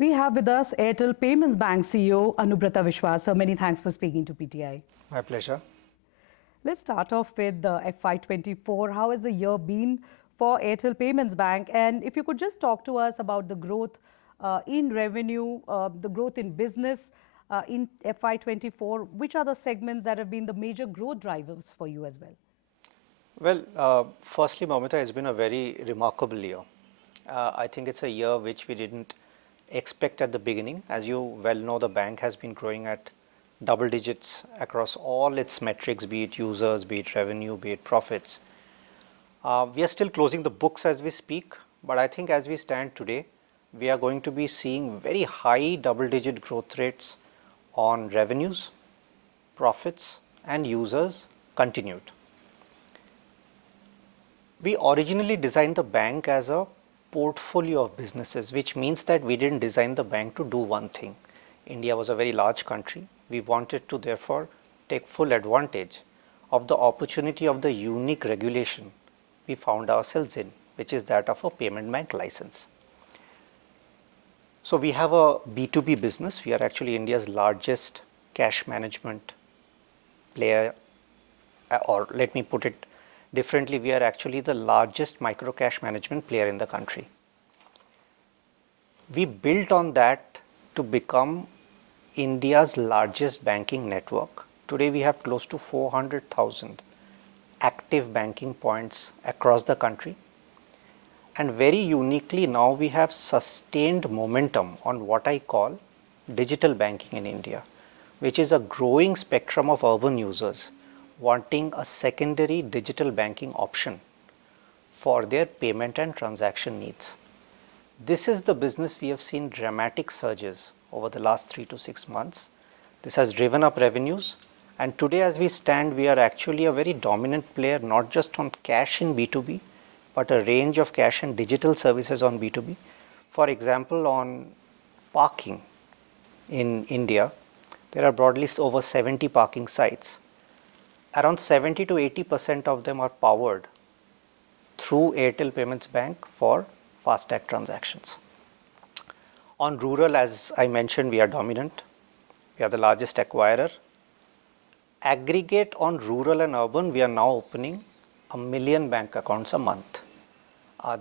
We have with us Airtel Payments Bank CEO Anubrata Biswas. So many thanks for speaking to PTI. My pleasure. Let's start off with the FY24. How has the year been for Airtel Payments Bank? And if you could just talk to us about the growth in revenue, the growth in business in FY24, which are the segments that have been the major growth drivers for you as well? Well, firstly, Mamita, it's been a very remarkable year. I think it's a year which we didn't expect at the beginning. As you well know, the bank has been growing at double digits across all its metrics, be it users, be it revenue, be it profits. We are still closing the books as we speak, but I think as we stand today, we are going to be seeing very high double-digit growth rates on revenues, profits, and users continued. We originally designed the bank as a portfolio of businesses, which means that we didn't design the bank to do one thing. India was a very large country. We wanted to therefore take full advantage of the opportunity of the unique regulation we found ourselves in, which is that of a payment bank license. So we have a B2B business. We are actually India's largest cash management player, or let me put it differently, we are actually the largest micro cash management player in the country. We built on that to become India's largest banking network. Today we have close to 400,000 active banking points across the country. And very uniquely now we have sustained momentum on what I call digital banking in India, which is a growing spectrum of urban users wanting a secondary digital banking option for their payment and transaction needs. This is the business we have seen dramatic surges over the last 3 to 6 months. This has driven up revenues, and today as we stand, we are actually a very dominant player, not just on cash in B2B, but a range of cash and digital services on B2B. For example, on parking in India, there are broadly over 70 parking sites. Around 70 to 80% of them are powered through Airtel Payments Bank for FASTag transactions. On rural, as I mentioned, we are dominant. We are the largest acquirer. Aggregate on rural and urban, we are now opening 1 million bank accounts a month.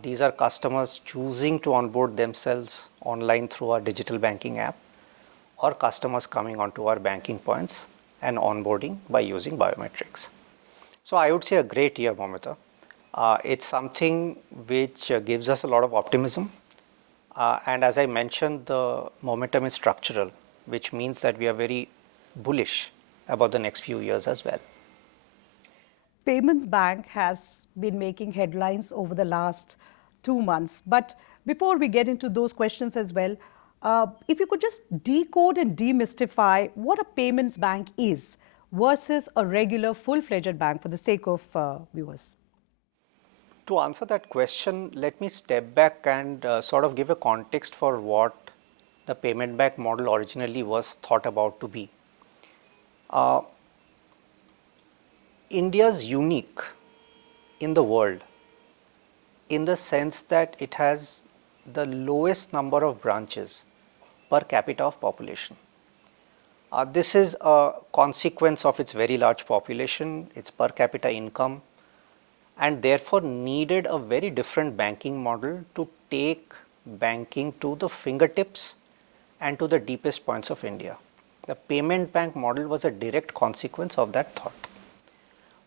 These are customers choosing to onboard themselves online through our digital banking app, or customers coming onto our banking points and onboarding by using biometrics. So I would say a great year, Mamita. It's something which gives us a lot of optimism. And as I mentioned, the momentum is structural, which means that we are very bullish about the next few years as well. Payments Bank has been making headlines over the last 2 months. But before we get into those questions as well, if you could just decode and demystify what a payments bank is versus a regular full-fledged bank for the sake of viewers. To answer that question, let me step back and sort of give a context for what the payment bank model originally was thought about to be. India's unique in the world in the sense that it has the lowest number of branches per capita of population. This is a consequence of its very large population, its per capita income, and therefore needed a very different banking model to take banking to the fingertips and to the deepest points of India. The payment bank model was a direct consequence of that thought.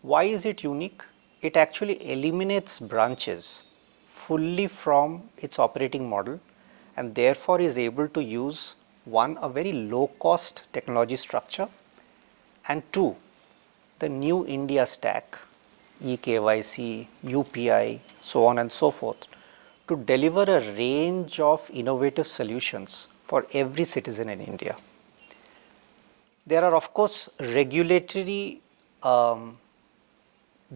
Why is it unique? It actually eliminates branches fully from its operating model and therefore is able to use, one, a very low cost technology structure, and two, the new India stack, eKYC, UPI, so on and so forth, to deliver a range of innovative solutions for every citizen in India. There are of course regulatory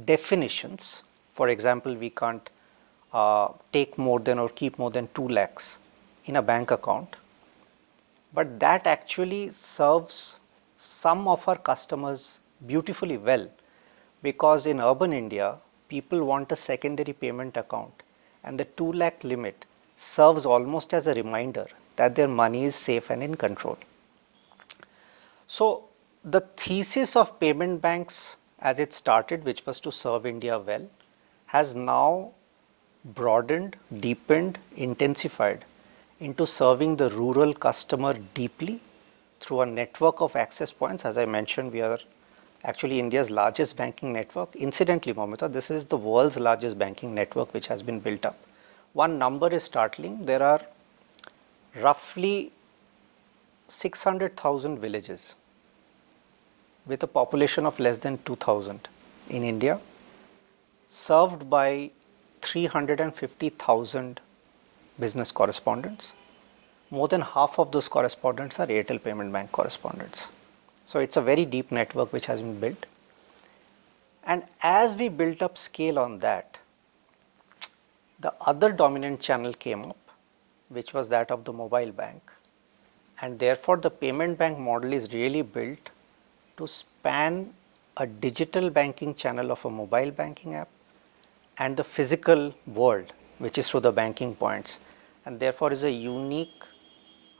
definitions. For example, we can't take more than or keep more than 2 lakhs in a bank account. But that actually serves some of our customers beautifully well, because in urban India, people want a secondary payment account, and the 2 lakh limit serves almost as a reminder that their money is safe and in control. So the thesis of payment banks as it started, which was to serve India well, has now broadened, deepened, intensified into serving the rural customer deeply through a network of access points. As I mentioned, we are actually India's largest banking network. Incidentally, Momita, this is the world's largest banking network which has been built up. One number is startling. There are roughly 600,000 villages with a population of less than 2,000 in India, served by 350,000 business correspondents. More than half of those correspondents are Airtel Payment Bank correspondents. So it's a very deep network which has been built. And as we built up scale on that, the other dominant channel came up, which was that of the mobile bank. And therefore, the payment bank model is really built to span a digital banking channel of a mobile banking app and the physical world, which is through the banking points, and therefore is a unique,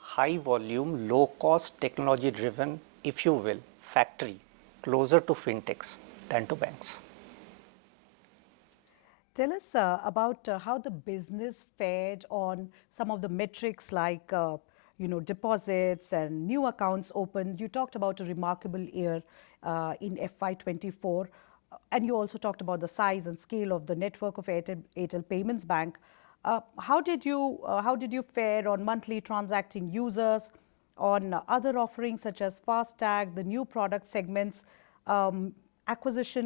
high volume, low cost, technology driven, if you will, factory closer to fintechs than to banks. Tell us about how the business fared on some of the metrics like deposits and new accounts opened. You talked about a remarkable year in FY24, and you also talked about the size and scale of the network of Airtel Payments Bank. How did you fare on monthly transacting users, on other offerings such as FASTag, the new product segments,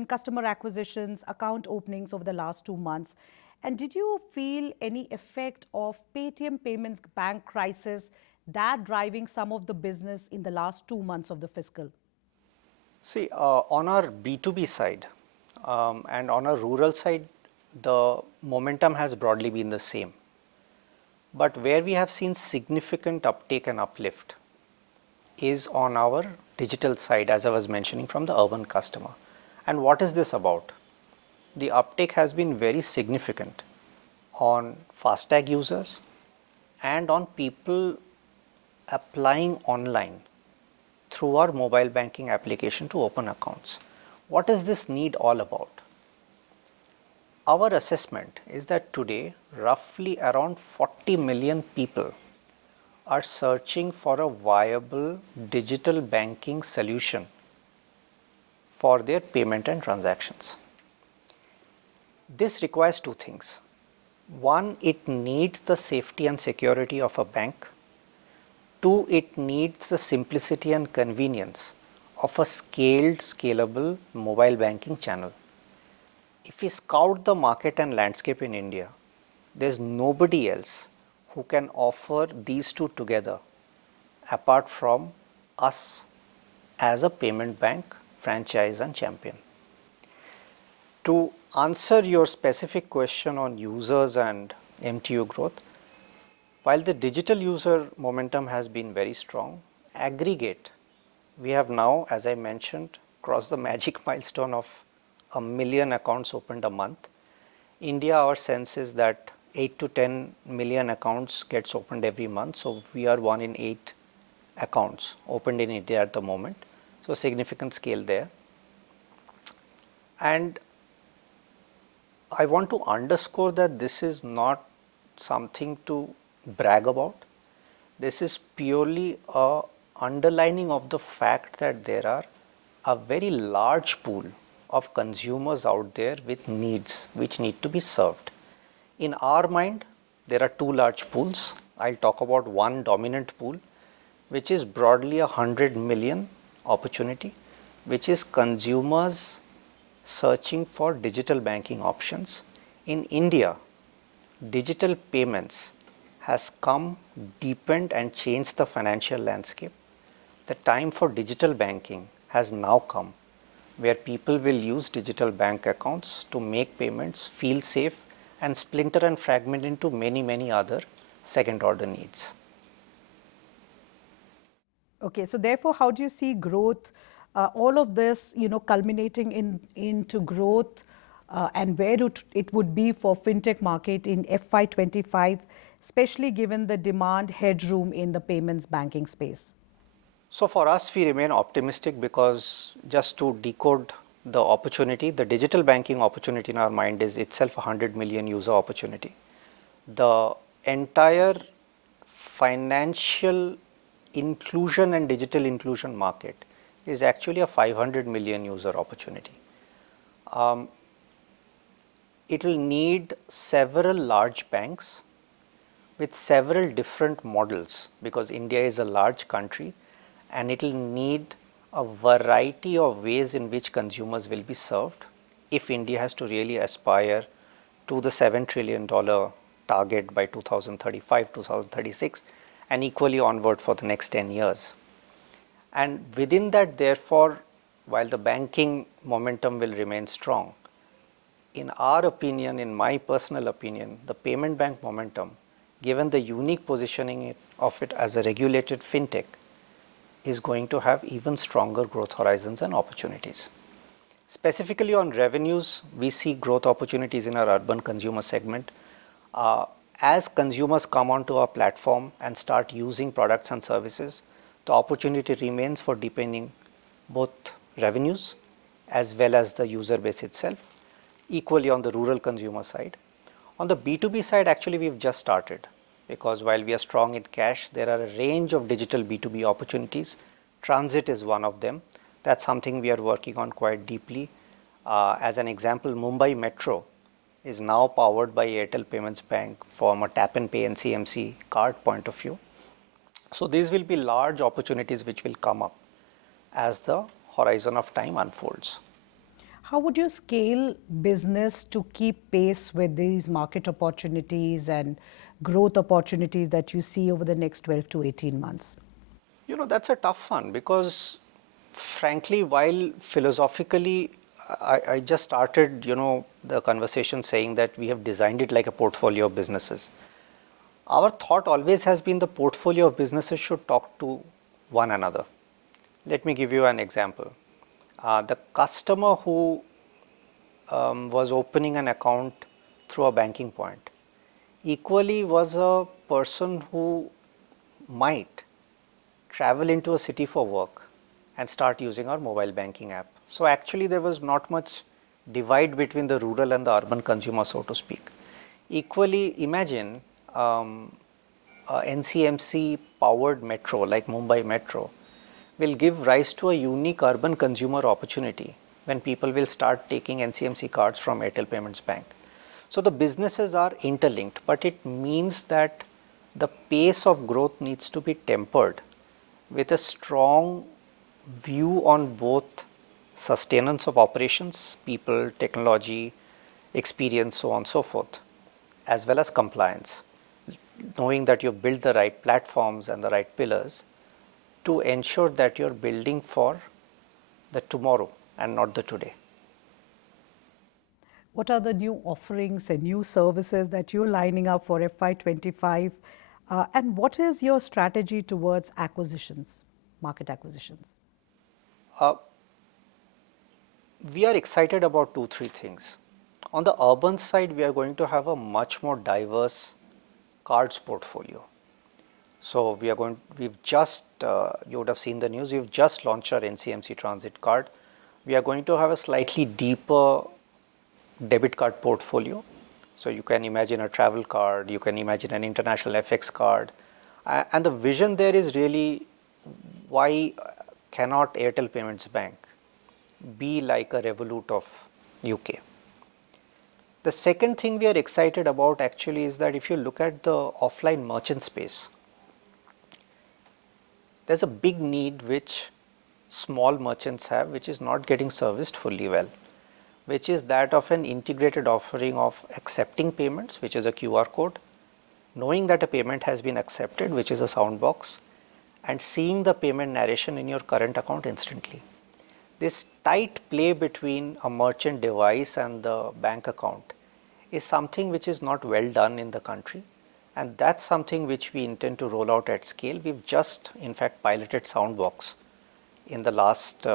customer acquisitions, account openings over the last 2 months? And did you feel any effect of Paytm Payments Bank crisis that driving some of the business in the last 2 months of the fiscal? See, on our B2B side and on our rural side, the momentum has broadly been the same. But where we have seen significant uptake and uplift is on our digital side, as I was mentioning, from the urban customer. And what is this about? The uptake has been very significant on FASTag users and on people applying online through our mobile banking application to open accounts. What is this need all about? Our assessment is that today roughly around 40 million people are searching for a viable digital banking solution for their payment and transactions. This requires two things. One, it needs the safety and security of a bank. Two, it needs the simplicity and convenience of a scaled, scalable mobile banking channel. If we scout the market and landscape in India, there's nobody else who can offer these two together apart from us as a payment bank franchise and champion. To answer your specific question on users and MTU growth, while the digital user momentum has been very strong, aggregate, we have now, as I mentioned, crossed the magic milestone of 1 million accounts opened a month. India, our sense is that 8 to 10 million accounts gets opened every month. So we are 1 in 8 accounts opened in India at the moment. So significant scale there. And I want to underscore that this is not something to brag about. This is purely a underlining of the fact that there are a very large pool of consumers out there with needs which need to be served. In our mind, there are two large pools. I'll talk about one dominant pool, which is broadly 100 million opportunity, which is consumers searching for digital banking options. In India, digital payments has come, deepened and changed the financial landscape. The time for digital banking has now come, where people will use digital bank accounts to make payments, feel safe and splinter and fragment into many, many other second order needs. Okay, so therefore, how do you see growth, all of this, culminating into growth, and where it would be for fintech market in FY25? especially given the demand headroom in the payments banking space? So for us, we remain optimistic because just to decode the opportunity, the digital banking opportunity in our mind is itself a 100 million user opportunity. The entire financial inclusion and digital inclusion market is actually a 500 million user opportunity. It will need several large banks with several different models because India is a large country and it will need a variety of ways in which consumers will be served if India has to really aspire to the $7 trillion target by 2035, 2036 and equally onward for the next 10 years. And within that, therefore, while the banking momentum will remain strong, in our opinion, in my personal opinion, the payment bank momentum, given the unique positioning of it as a regulated fintech, is going to have even stronger growth horizons and opportunities. Specifically on revenues, we see growth opportunities in our urban consumer segment. As consumers come onto our platform and start using products and services, the opportunity remains for deepening both revenues as well as the user base itself, equally on the rural consumer side. On the B2B side, actually, we've just started because while we are strong in cash, there are a range of digital B2B opportunities. Transit is one of them. That's something we are working on quite deeply. As an example, Mumbai Metro is now powered by Airtel Payments Bank from a tap and pay NCMC card point of view. So these will be large opportunities which will come up as the horizon of time unfolds. How would you scale business to keep pace with these market opportunities and growth opportunities that you see over the next 12 to 18 months? That's a tough one because frankly, while philosophically, I just started, the conversation saying that we have designed it like a portfolio of businesses. Our thought always has been the portfolio of businesses should talk to one another. Let me give you an example. The customer who was opening an account through a banking point equally was a person who might travel into a city for work and start using our mobile banking app. So actually there was not much divide between the rural and the urban consumer, so to speak. Equally, imagine a NCMC powered metro like Mumbai Metro will give rise to a unique urban consumer opportunity when people will start taking NCMC cards from Airtel Payments Bank. So the businesses are interlinked, but it means that the pace of growth needs to be tempered with a strong view on both sustenance of operations, people, technology, experience, so on and so forth, as well as compliance, knowing that you've built the right platforms and the right pillars to ensure that you're building for the tomorrow and not the today. What are the new offerings and new services that you're lining up for FY25? And what is your strategy towards acquisitions, market acquisitions? We are excited about 2-3 things. On the urban side, we are going to have a much more diverse cards portfolio. So we've just, you would have seen the news, we've just launched our NCMC Transit card. We are going to have a slightly deeper debit card portfolio. So you can imagine a travel card, you can imagine an international FX card. And the vision there is really, why cannot Airtel Payments Bank be like a Revolut of UK? The second thing we are excited about actually is that if you look at the offline merchant space, there's a big need which small merchants have, which is not getting serviced fully well, which is that of an integrated offering of accepting payments, which is a QR code, knowing that a payment has been accepted, which is a sound box, and seeing the payment narration in your current account instantly. This tight play between a merchant device and the bank account is something which is not well done in the country, and that's something which we intend to roll out at scale. We've just in fact piloted Soundbox in the last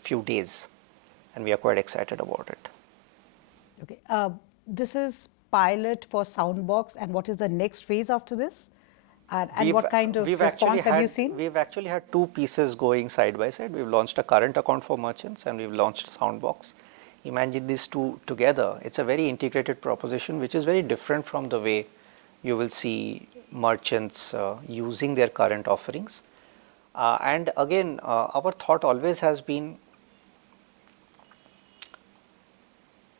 few days, and we are quite excited about it. Okay, this is pilot for Soundbox, and what is the next phase after this? And We've what kind of we've actually response have you had seen? we've actually had two pieces going side by side. We've launched a current account for merchants and we've launched Soundbox. Imagine these two together. It's a very integrated proposition, which is very different from the way you will see merchants using their current offerings. And again, our thought always has been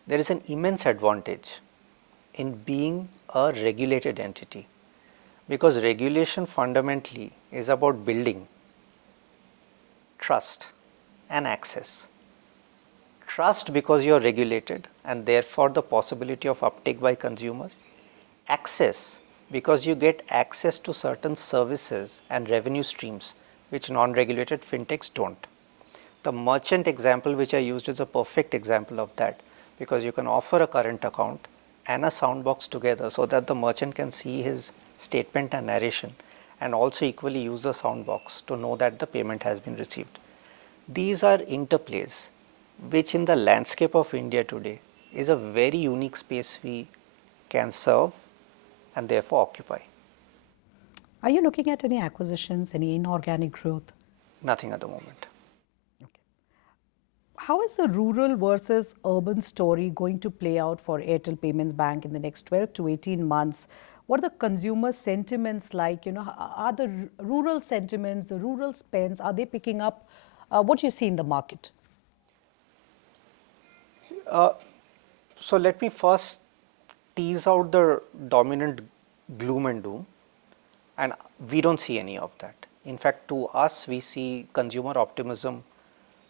there is an immense advantage in being a regulated entity, because regulation fundamentally is about building trust and access. Trust because you are regulated and therefore the possibility of uptake by consumers. Access because you get access to certain services and revenue streams which non-regulated fintechs don't. The merchant example which I used is a perfect example of that, because you can offer a current account and a Soundbox together so that the merchant can see his statement and narration, and also equally use the Soundbox to know that the payment has been received. These are interplays which in the landscape of India today is a very unique space we can serve and therefore occupy. Are you looking at any acquisitions, any inorganic growth? Nothing at the moment. How is the rural versus urban story going to play out for Airtel Payments Bank in the next 12 to 18 months? What are the consumer sentiments like? Are the rural sentiments, the rural spends, are they picking up? What do you see in the market? So let me first tease out the dominant gloom and doom, and we don't see any of that. In fact, to us, we see consumer optimism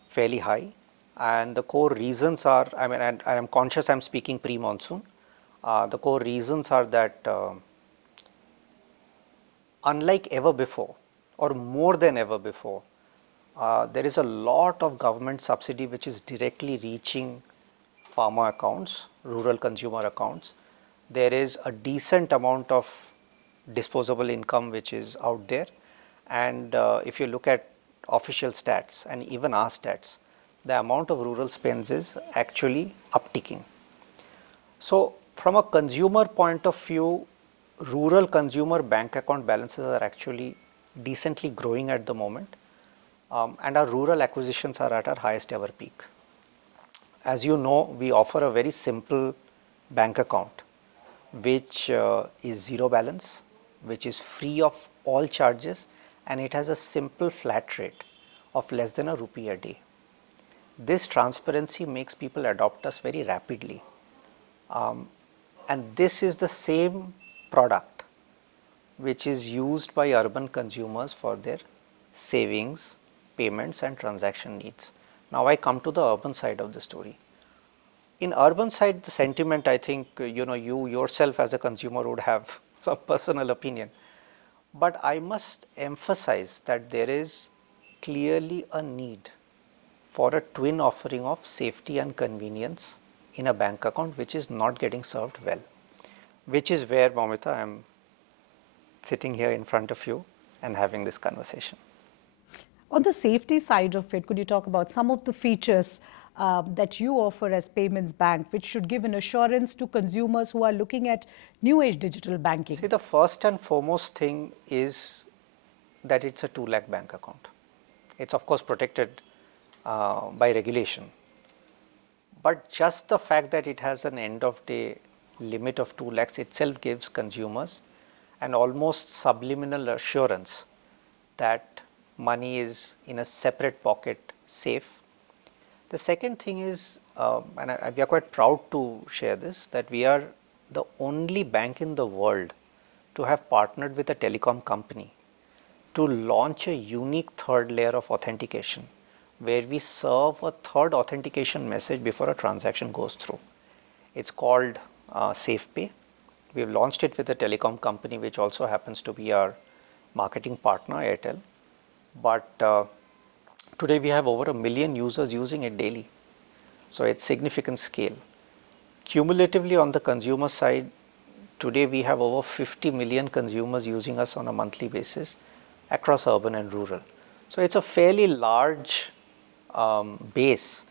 fairly high, and the core reasons are, and I'm conscious I'm speaking pre-monsoon. The core reasons are that unlike ever before, or more than ever before, there is a lot of government subsidy which is directly reaching farmer accounts, rural consumer accounts. There is a decent amount of disposable income which is out there, and if you look at official stats and even our stats, the amount of rural spends is actually upticking. So from a consumer point of view, rural consumer bank account balances are actually decently growing at the moment, and our rural acquisitions are at our highest ever peak. As you know, we offer a very simple bank account which is zero balance, which is free of all charges, and it has a simple flat rate of less than a rupee a day. This transparency makes people adopt us very rapidly. And this is the same product which is used by urban consumers for their savings, payments and transaction needs. Now I come to the urban side of the story. In urban side, the sentiment, I think, you yourself as a consumer would have some personal opinion. But I must emphasize that there is clearly a need for a twin offering of safety and convenience in a bank account which is not getting served well, which is where, Momita, I am sitting here in front of you and having this conversation. On the safety side of it, could you talk about some of the features that you offer as Payments Bank, which should give an assurance to consumers who are looking at new age digital banking? See, the first and foremost thing is that it's a 2 lakh bank account. It's of course protected by regulation, but just the fact that it has an end of day limit of 2 lakhs itself gives consumers an almost subliminal assurance that money is in a separate pocket, safe. The second thing is, and we are quite proud to share this, that we are the only bank in the world to have partnered with a telecom company to launch a unique third layer of authentication, where we serve a third authentication message before a transaction goes through. It's called SafePay. We've launched it with a telecom company which also happens to be our marketing partner, Airtel. But today we have over 1 million users using it daily. So it's significant scale. Cumulatively on the consumer side, today we have over 50 million consumers using us on a monthly basis across urban and rural. So it's a fairly large base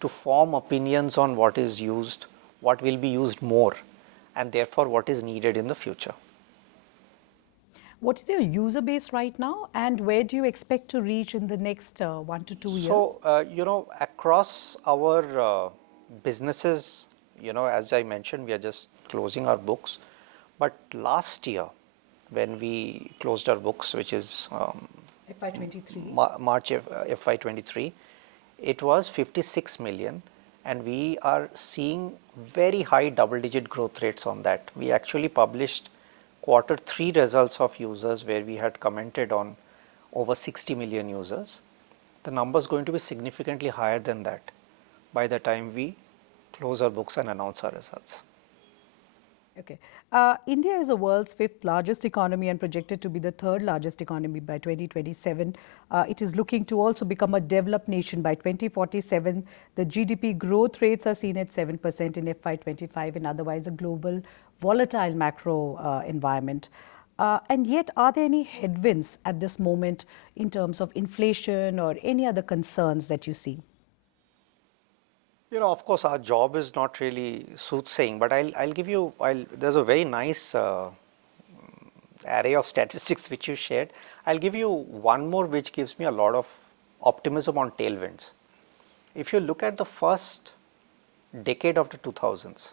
to form opinions on what is used, what will be used more, and therefore what is needed in the future. What is your user base right now, and where do you expect to reach in the next 1 to 2 years? So, across our businesses, as I mentioned, we are just closing our books. But last year, when we closed our books, which is FY23. March FY23, it was 56 million, and we are seeing very high double-digit growth rates on that. We actually published Q3 results of users where we had commented on over 60 million users. The number is going to be significantly higher than that by the time we close our books and announce our results. Okay. India is the world's fifth largest economy and projected to be the third largest economy by 2027. It is looking to also become a developed nation by 2047. The GDP growth rates are seen at 7% in FY25 and otherwise a global volatile macro environment. And yet, are there any headwinds at this moment in terms of inflation or any other concerns that you see? Of course, our job is not really soothsaying, but I'll give you, there's a very nice array of statistics which you shared. I'll give you one more which gives me a lot of optimism on tailwinds. If you look at the first decade of the 2000s,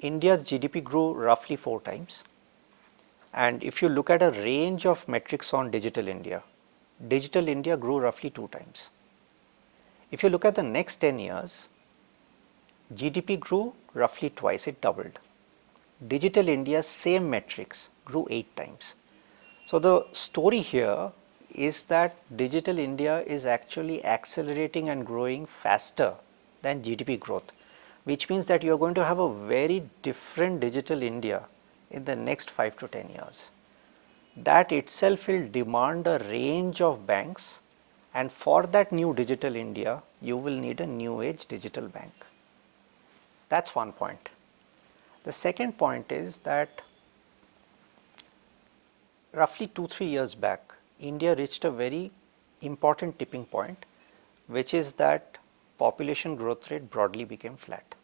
India's GDP grew roughly 4 times. And if you look at a range of metrics on Digital India grew roughly 2 times. If you look at the next 10 years, GDP grew roughly twice, it doubled. Digital India's same metrics grew 8 times. So the story here is that Digital India is actually accelerating and growing faster than GDP growth, which means that you are going to have a very different Digital India in the next 5 to 10 years. That itself will demand a range of banks, and for that new Digital India, you will need a new age digital bank. That's one point. The second point is that roughly 2-3 years back, India reached a very important tipping point, which is that population growth rate broadly became flat,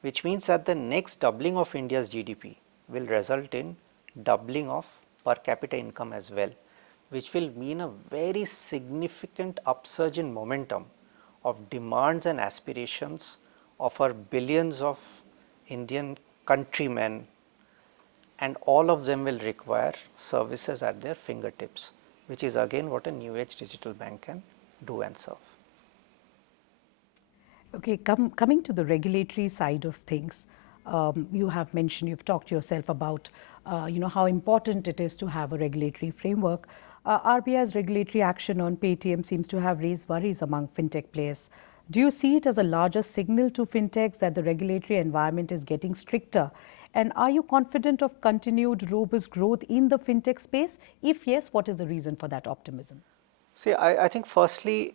which means that the next doubling of India's GDP will result in doubling of per capita income as well, which will mean a very significant upsurge in momentum of demands and aspirations of our billions of Indian countrymen, and all of them will require services at their fingertips, which is again what a new age digital bank can do and serve. Okay, coming to the regulatory side of things, you have mentioned, you've talked yourself about, how important it is to have a regulatory framework. RBI's regulatory action on Paytm seems to have raised worries among fintech players. Do you see it as a larger signal to fintechs that the regulatory environment is getting stricter? And are you confident of continued robust growth in the fintech space? If yes, what is the reason for that optimism? See, I think firstly,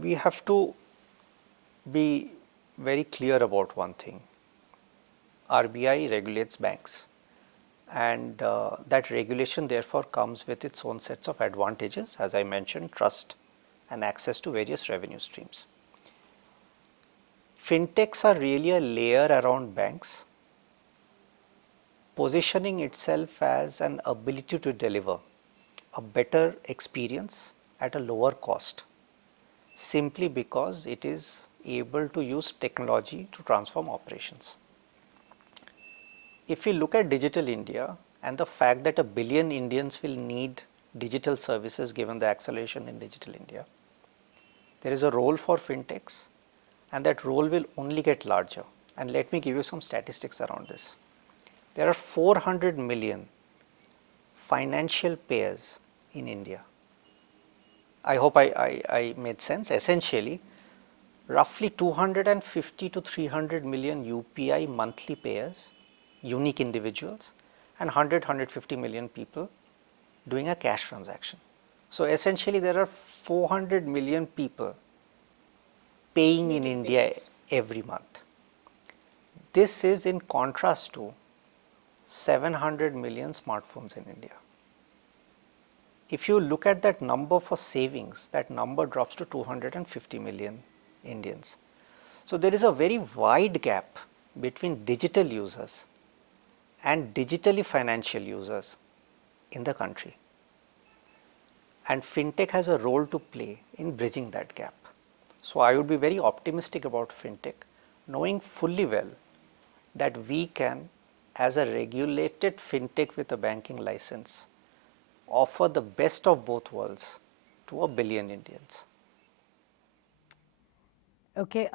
we have to be very clear about one thing. RBI regulates banks, and that regulation therefore comes with its own sets of advantages, as I mentioned, trust and access to various revenue streams. Fintechs are really a layer around banks, positioning itself as an ability to deliver a better experience at a lower cost, simply because it is able to use technology to transform operations. If we look at Digital India and the fact that 1 billion Indians will need digital services given the acceleration in Digital India, there is a role for fintechs, and that role will only get larger. And let me give you some statistics around this. There are 400 million financial payers in India. I hope I made sense. Essentially, roughly 250 to 300 million UPI monthly payers, unique individuals, and 150 million people doing a cash transaction. So essentially there are 400 million people paying in India every month. This is in contrast to 700 million smartphones in India. If you look at that number for savings, that number drops to 250 million Indians. So there is a very wide gap between digital users and digitally financial users in the country. And fintech has a role to play in bridging that gap. So I would be very optimistic about fintech, knowing fully well that we can, as a regulated fintech with a banking license, offer the best of both worlds to 1 billion Indians. Okay.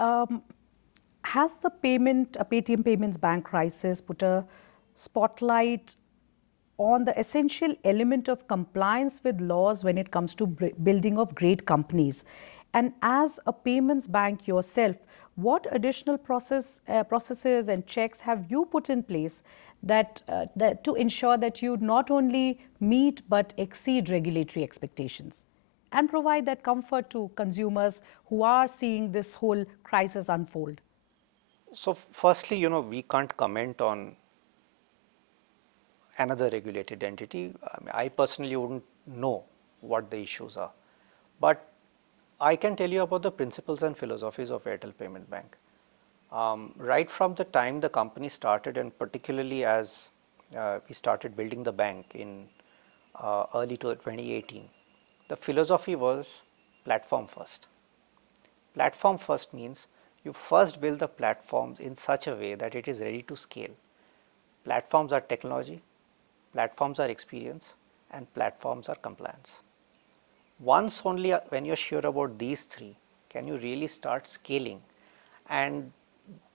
Has the Paytm Payments Bank crisis put a spotlight on the essential element of compliance with laws when it comes to building of great companies? And as a payments bank yourself, what additional processes and checks have you put in place that to ensure that you not only meet but exceed regulatory expectations and provide that comfort to consumers who are seeing this whole crisis unfold? So firstly, we can't comment on another regulated entity. I personally wouldn't know what the issues are. But I can tell you about the principles and philosophies of Airtel Payment Bank. Right from the time the company started, and particularly as we started building the bank in early to 2018, the philosophy was platform first. Platform first means you first build the platforms in such a way that it is ready to scale. Platforms are technology, platforms are experience, and platforms are compliance. Once only when you're sure about these three, can you really start scaling. And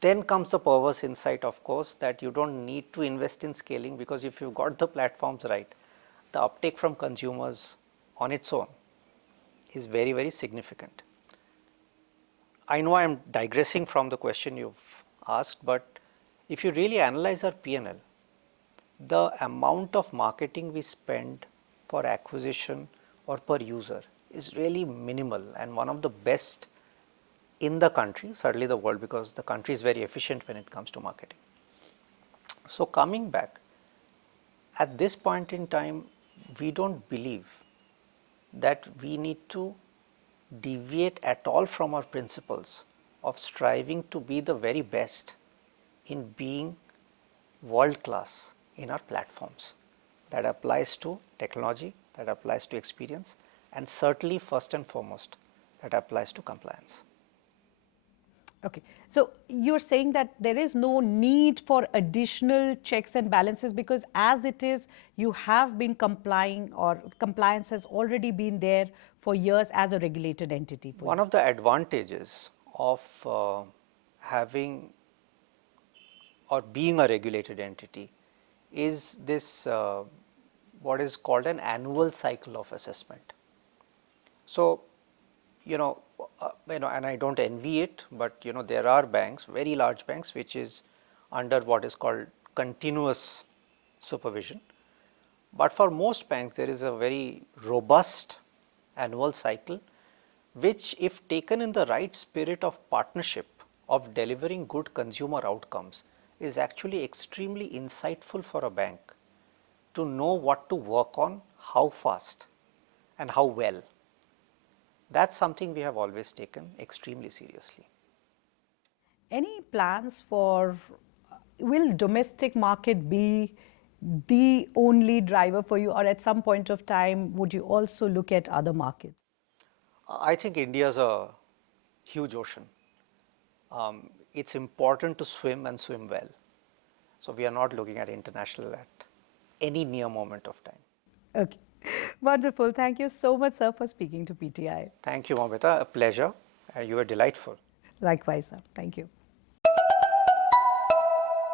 then comes the perverse insight, of course, that you don't need to invest in scaling, because if you've got the platforms right, the uptake from consumers on its own is very, very significant. I know I'm digressing from the question you've asked, but if you really analyze our P&L, the amount of marketing we spend for acquisition or per user is really minimal and one of the best in the country, certainly the world, because the country is very efficient when it comes to marketing. So coming back, at this point in time, we don't believe that we need to deviate at all from our principles of striving to be the very best in being world class in our platforms. That applies to technology, that applies to experience, and certainly first and foremost, that applies to compliance. Okay, so you're saying that there is no need for additional checks and balances because as it is, you have been complying or compliance has already been there for years as a regulated entity for One you. of the advantages of having or being a regulated entity is this what is called an annual cycle of assessment. So, and I don't envy it, but there are banks, very large banks, which is under what is called continuous supervision. But for most banks, there is a very robust annual cycle, which, if taken in the right spirit of partnership, of delivering good consumer outcomes, is actually extremely insightful for a bank to know what to work on, how fast, and how well. That's something we have always taken extremely seriously. Any plans for, will domestic market be the only driver for you or at some point of time would you also look at other markets? I think India is a huge ocean. It's important to swim and swim well. So we are not looking at international at any near moment of time. Okay, wonderful. Thank you so much, sir, for speaking to PTI. Thank you, Mamita. A pleasure. You were delightful. Likewise, sir. Thank you.